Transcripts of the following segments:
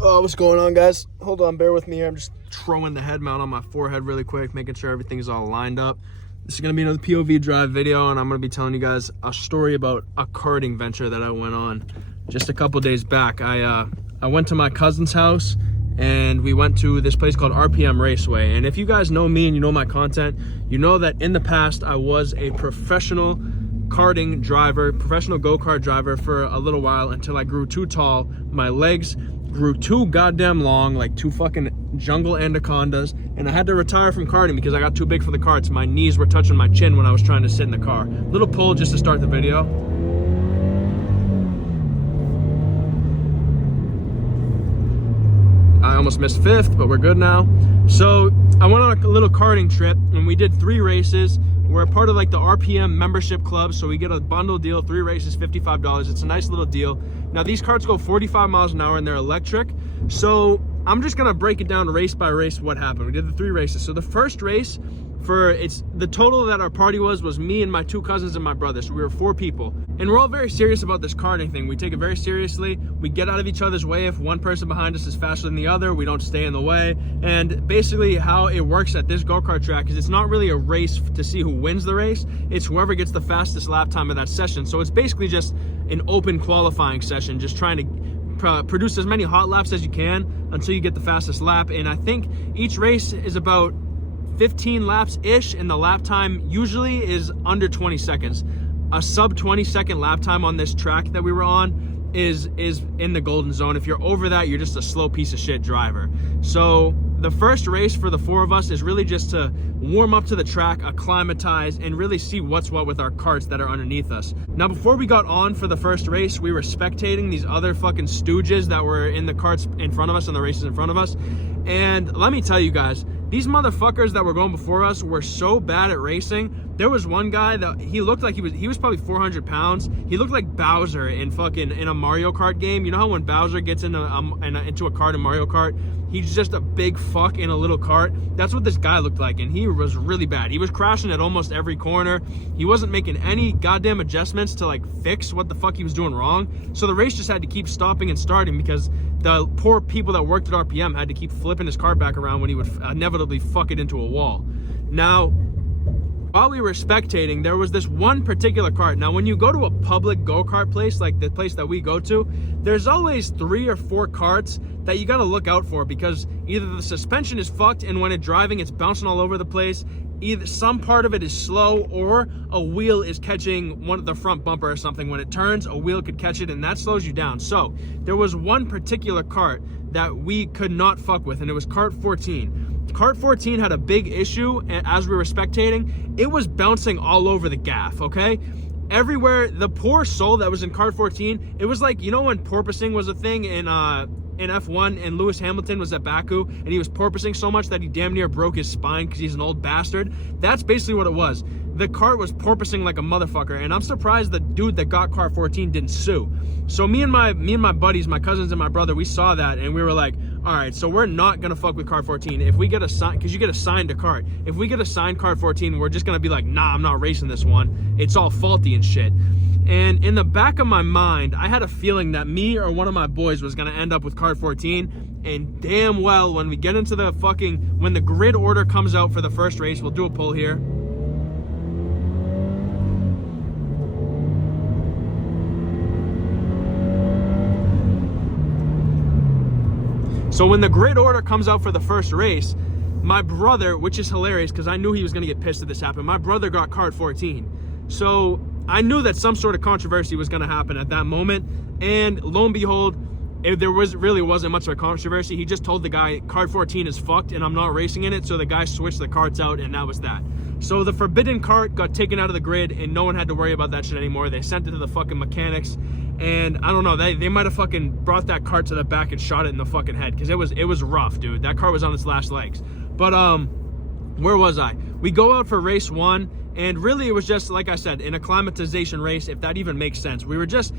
Oh, what's going on, guys? Hold on, bear with me here. I'm just throwing the head mount on my forehead really quick, making sure everything's all lined up. This is gonna be another POV drive video, and I'm gonna be telling you guys a story about a karting venture that I went on just a couple days back. I went to my cousin's house, and we went to this place called RPM Raceway. And if you guys know me and you know my content, you know that in the past I was a professional karting driver, professional go-kart driver for a little while until I grew too tall. My legs grew too goddamn long, like two fucking jungle anacondas, and I had to retire from karting because I got too big for the karts. My knees were touching my chin when I was trying to sit in the car. Little pull just to start the video. I almost missed fifth, but we're good now. So I went on a little karting trip, and we did 3 races. We're a part of like the RPM membership club, so we get a bundle deal, 3 races, $55. It's a nice little deal. Now these carts go 45 miles an hour and they're electric. So I'm just gonna break it down race by race what happened. We did the 3 races. So the first race, the total that our party was me and my 2 cousins and my brother. So we were 4 people. And we're all very serious about this karting thing. We take it very seriously. We get out of each other's way. If one person behind us is faster than the other, we don't stay in the way. And basically how it works at this go-kart track is it's not really a race to see who wins the race. It's whoever gets the fastest lap time of that session. So it's basically just an open qualifying session, just trying to produce as many hot laps as you can until you get the fastest lap. And I think each race is about 15 laps-ish, and the lap time usually is under 20 seconds. A sub 20-second lap time on this track that we were on is in the golden zone. If you're over that, you're just a slow piece of shit driver. So the first race for the 4 of us is really just to warm up to the track, acclimatize, and really see what's what with our carts that are underneath us. Now, before we got on for the first race, we were spectating these other fucking stooges that were in the carts in front of us and the races in front of us. And let me tell you guys, these motherfuckers that were going before us were so bad at racing. There was one guy that he looked like he was probably 400 pounds. He looked like Bowser in a Mario Kart game. You know how when Bowser gets into a cart in Mario Kart, he's just a big fuck in a little cart? That's what this guy looked like, and he was really bad. He was crashing at almost every corner. He wasn't making any goddamn adjustments to like fix what the fuck he was doing wrong. So the race just had to keep stopping and starting because the poor people that worked at RPM had to keep flipping his car back around when he would inevitably fuck it into a wall. Now, while we were spectating, there was this one particular cart. Now, when you go to a public go-kart place, like the place that we go to, there's always 3 or 4 carts that you gotta look out for because either the suspension is fucked and when it's driving, it's bouncing all over the place, either some part of it is slow or a wheel is catching the front bumper or something. When it turns, a wheel could catch it and that slows you down. So there was one particular cart that we could not fuck with, and it was cart 14. Cart 14 had a big issue as we were spectating. It was bouncing all over the gaff, okay? Everywhere. The poor soul that was in cart 14, it was like, you know when porpoising was a thing in F1 and Lewis Hamilton was at Baku and he was porpoising so much that he damn near broke his spine because he's an old bastard? That's basically what it was. The cart was porpoising like a motherfucker, and I'm surprised the dude that got cart 14 didn't sue. So me and my buddies, my cousins and my brother, we saw that and we were like, all right, so we're not gonna fuck with cart 14. If we get because you get assigned a cart. If we get assigned cart 14, we're just gonna be like, nah, I'm not racing this one. It's all faulty and shit. And in the back of my mind, I had a feeling that me or one of my boys was gonna end up with cart 14. And damn well, when we get into when the grid order comes out for the first race, we'll do a poll here. So when the grid order comes out for the first race, my brother, which is hilarious because I knew he was going to get pissed if this happened, my brother got cart 14. So I knew that some sort of controversy was going to happen at that moment. And lo and behold, there really wasn't much of a controversy. He just told the guy, cart 14 is fucked and I'm not racing in it. So the guy switched the carts out and that was that. So the forbidden cart got taken out of the grid and no one had to worry about that shit anymore. They sent it to the fucking mechanics. And I don't know, they might have fucking brought that cart to the back and shot it in the fucking head because it was rough, dude. That car was on its last legs. But where was I? We go out for race 1, and really it was just, like I said, an acclimatization race, if that even makes sense. We were just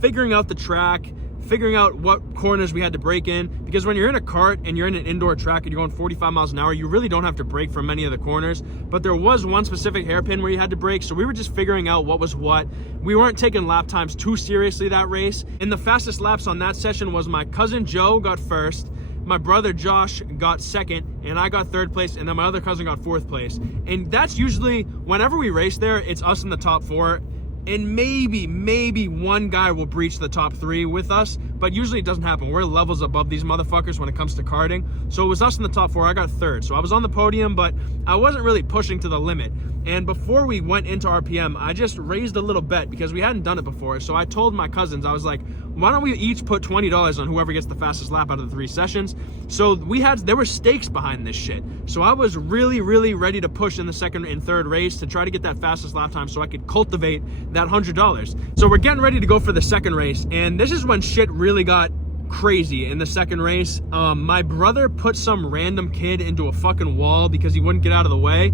figuring out the track, figuring out what corners we had to brake in, because when you're in a kart and you're in an indoor track and you're going 45 miles an hour, you really don't have to brake for many of the corners, but there was one specific hairpin where you had to brake, so we were just figuring out what was what. We weren't taking lap times too seriously that race, and the fastest laps on that session was my cousin Joe got first, my brother Josh got second, and I got third place, and then my other cousin got fourth place. And that's usually, whenever we race there, it's us in the top 4, and maybe one guy will breach the top 3 with us, but usually it doesn't happen. We're levels above these motherfuckers when it comes to karting. So it was us in the top 4. I got third, so I was on the podium, but I wasn't really pushing to the limit. And before we went into RPM, I just raised a little bet because we hadn't done it before. So I told my cousins, I was like, why don't we each put $20 on whoever gets the fastest lap out of the 3 sessions? So there were stakes behind this shit. So I was really ready to push in the second and third race to try to get that fastest lap time so I could cultivate that $100. So we're getting ready to go for the second race, and this is when shit really got crazy in the second race. My brother put some random kid into a fucking wall because he wouldn't get out of the way,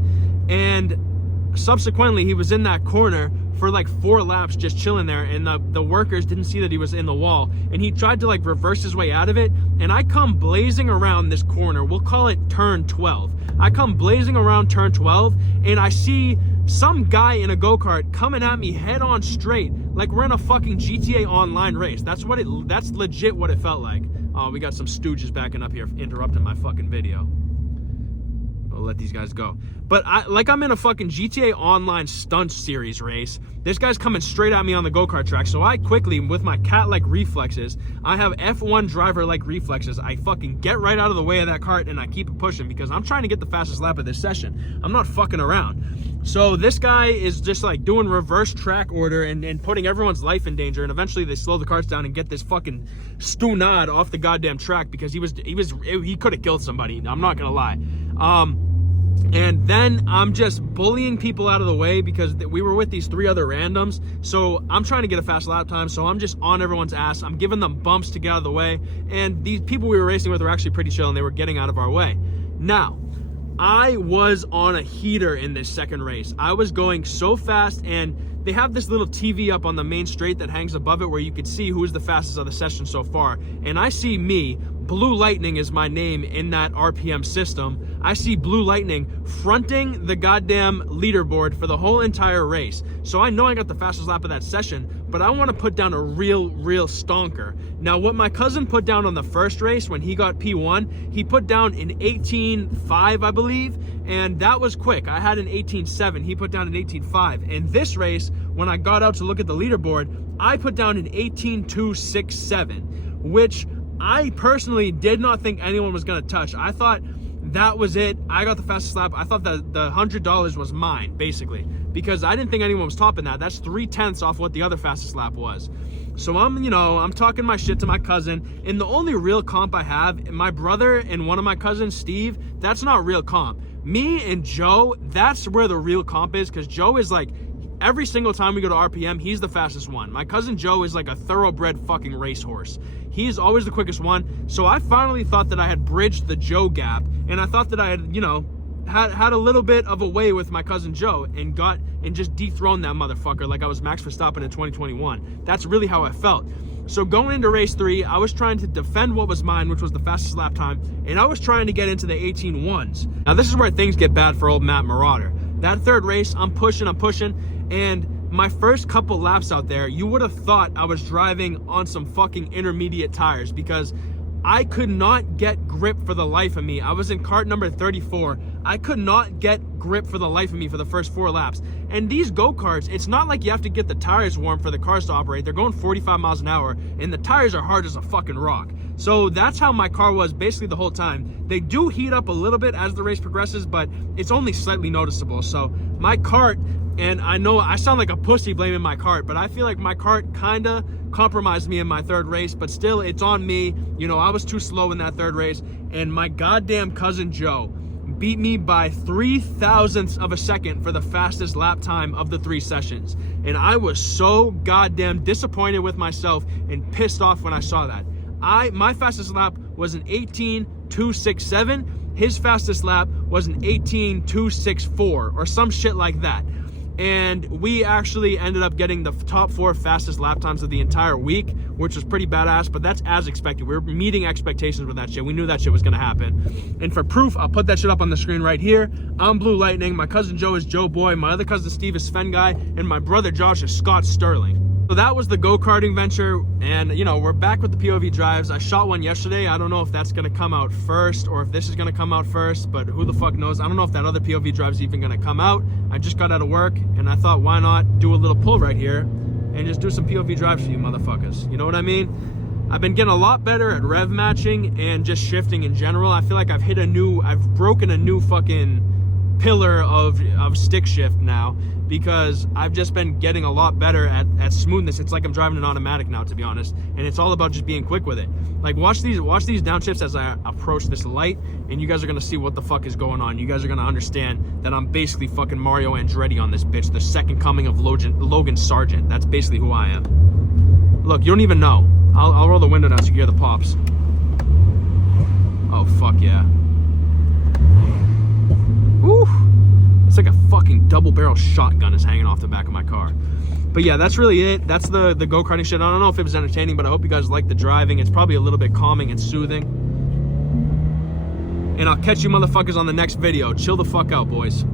and subsequently he was in that corner for like 4 laps just chilling there, and the workers didn't see that he was in the wall, and he tried to like reverse his way out of it, and I come blazing around this corner. We'll call it turn 12. I come blazing around turn 12, and I see some guy in a go-kart coming at me head on straight like we're in a fucking GTA Online race. That's legit what it felt like. Oh, we got some stooges backing up here interrupting my fucking video. I'll let these guys go. But I'm in a fucking GTA Online stunt series race. This guy's coming straight at me on the go-kart track. So I quickly, with my cat-like reflexes, I have F1 driver-like reflexes. I fucking get right out of the way of that cart and I keep it pushing because I'm trying to get the fastest lap of this session. I'm not fucking around. So this guy is just like doing reverse track order and putting everyone's life in danger. And eventually they slow the carts down and get this fucking stunad off the goddamn track because he could have killed somebody. I'm not gonna lie. And then I'm just bullying people out of the way because we were with these 3 other randoms. So I'm trying to get a fast lap time. So I'm just on everyone's ass. I'm giving them bumps to get out of the way. And these people we were racing with were actually pretty chill and they were getting out of our way. Now, I was on a heater in this second race. I was going so fast, and they have this little TV up on the main straight that hangs above it where you could see who's the fastest of the session so far. And I see me, Blue Lightning is my name in that RPM system. I see Blue Lightning fronting the goddamn leaderboard for the whole entire race. So I know I got the fastest lap of that session, but I want to put down a real stonker. Now, what my cousin put down on the first race when he got P1, he put down an 18.5, I believe, and that was quick. I had an 18.7, he put down an 18.5. And this race, when I got out to look at the leaderboard, I put down an 18.267, which I personally did not think anyone was going to touch. I thought that was it. I got the fastest lap. I thought that the $100 was mine, basically, because I didn't think anyone was topping that. That's 3/10 off what the other fastest lap was. So I'm talking my shit to my cousin, and the only real comp I have, my brother and one of my cousins, Steve, that's not real comp. Me and Joe, that's where the real comp is, because Joe is like, every single time we go to RPM, he's the fastest one. My cousin Joe is like a thoroughbred fucking racehorse. He's always the quickest one. So I finally thought that I had bridged the Joe gap, and I thought that I had, had a little bit of a way with my cousin Joe and just dethroned that motherfucker like I was Max Verstappen in 2021. That's really how I felt. So going into race 3, I was trying to defend what was mine, which was the fastest lap time, and I was trying to get into the 18.1s. Now this is where things get bad for old Matt Marauder. That third race, I'm pushing, and my first couple laps out there, you would have thought I was driving on some fucking intermediate tires because I could not get grip for the life of me. I was in kart number 34. I could not get grip for the life of me for the first 4 laps. And these go-karts, it's not like you have to get the tires warm for the cars to operate. They're going 45 miles an hour, and the tires are hard as a fucking rock. So that's how my car was basically the whole time. They do heat up a little bit as the race progresses, but it's only slightly noticeable. So my kart, and I know I sound like a pussy blaming my kart, but I feel like my kart kind of compromised me in my third race, but still, it's on me. I was too slow in that third race, and my goddamn cousin Joe beat me by 0.003 of a second for the fastest lap time of the 3 sessions. And I was so goddamn disappointed with myself and pissed off when I saw that. My fastest lap was an 18.267. His fastest lap was an 18.264 or some shit like that. And we actually ended up getting the top 4 fastest lap times of the entire week, which was pretty badass, but that's as expected. We were meeting expectations with that shit. We knew that shit was gonna happen. And for proof, I'll put that shit up on the screen right here. I'm Blue Lightning, my cousin Joe is Joe Boy, my other cousin Steve is Sven Guy, and my brother Josh is Scott Sterling. So that was the go-karting venture, and you know, we're back with the POV drives. I shot one yesterday. I don't know if that's gonna come out first or if this is gonna come out first, but who the fuck knows? I don't know if that other POV drive's even gonna come out. I just got out of work and I thought, why not do a little pull right here and just do some POV drives for you motherfuckers. You know what I mean? I've been getting a lot better at rev matching and just shifting in general. I feel like I've broken a new fucking pillar of stick shift now, because I've just been getting a lot better at smoothness. It's like I'm driving an automatic now, to be honest, and it's all about just being quick with it. Like, watch these downshifts as I approach this light, and you guys are gonna see what the fuck is going on. You guys are gonna understand that I'm basically fucking Mario Andretti on this bitch, the second coming of Logan Sargent. That's basically who I am. Look, you don't even know. I'll roll the window down so you hear the pops. Oh, fuck yeah. Woo! It's like a fucking double barrel shotgun is hanging off the back of my car. But yeah, that's really it. That's the go-karting shit. I don't know if it was entertaining, but I hope you guys like the driving. It's probably a little bit calming and soothing. And I'll catch you motherfuckers on the next video. Chill the fuck out, boys.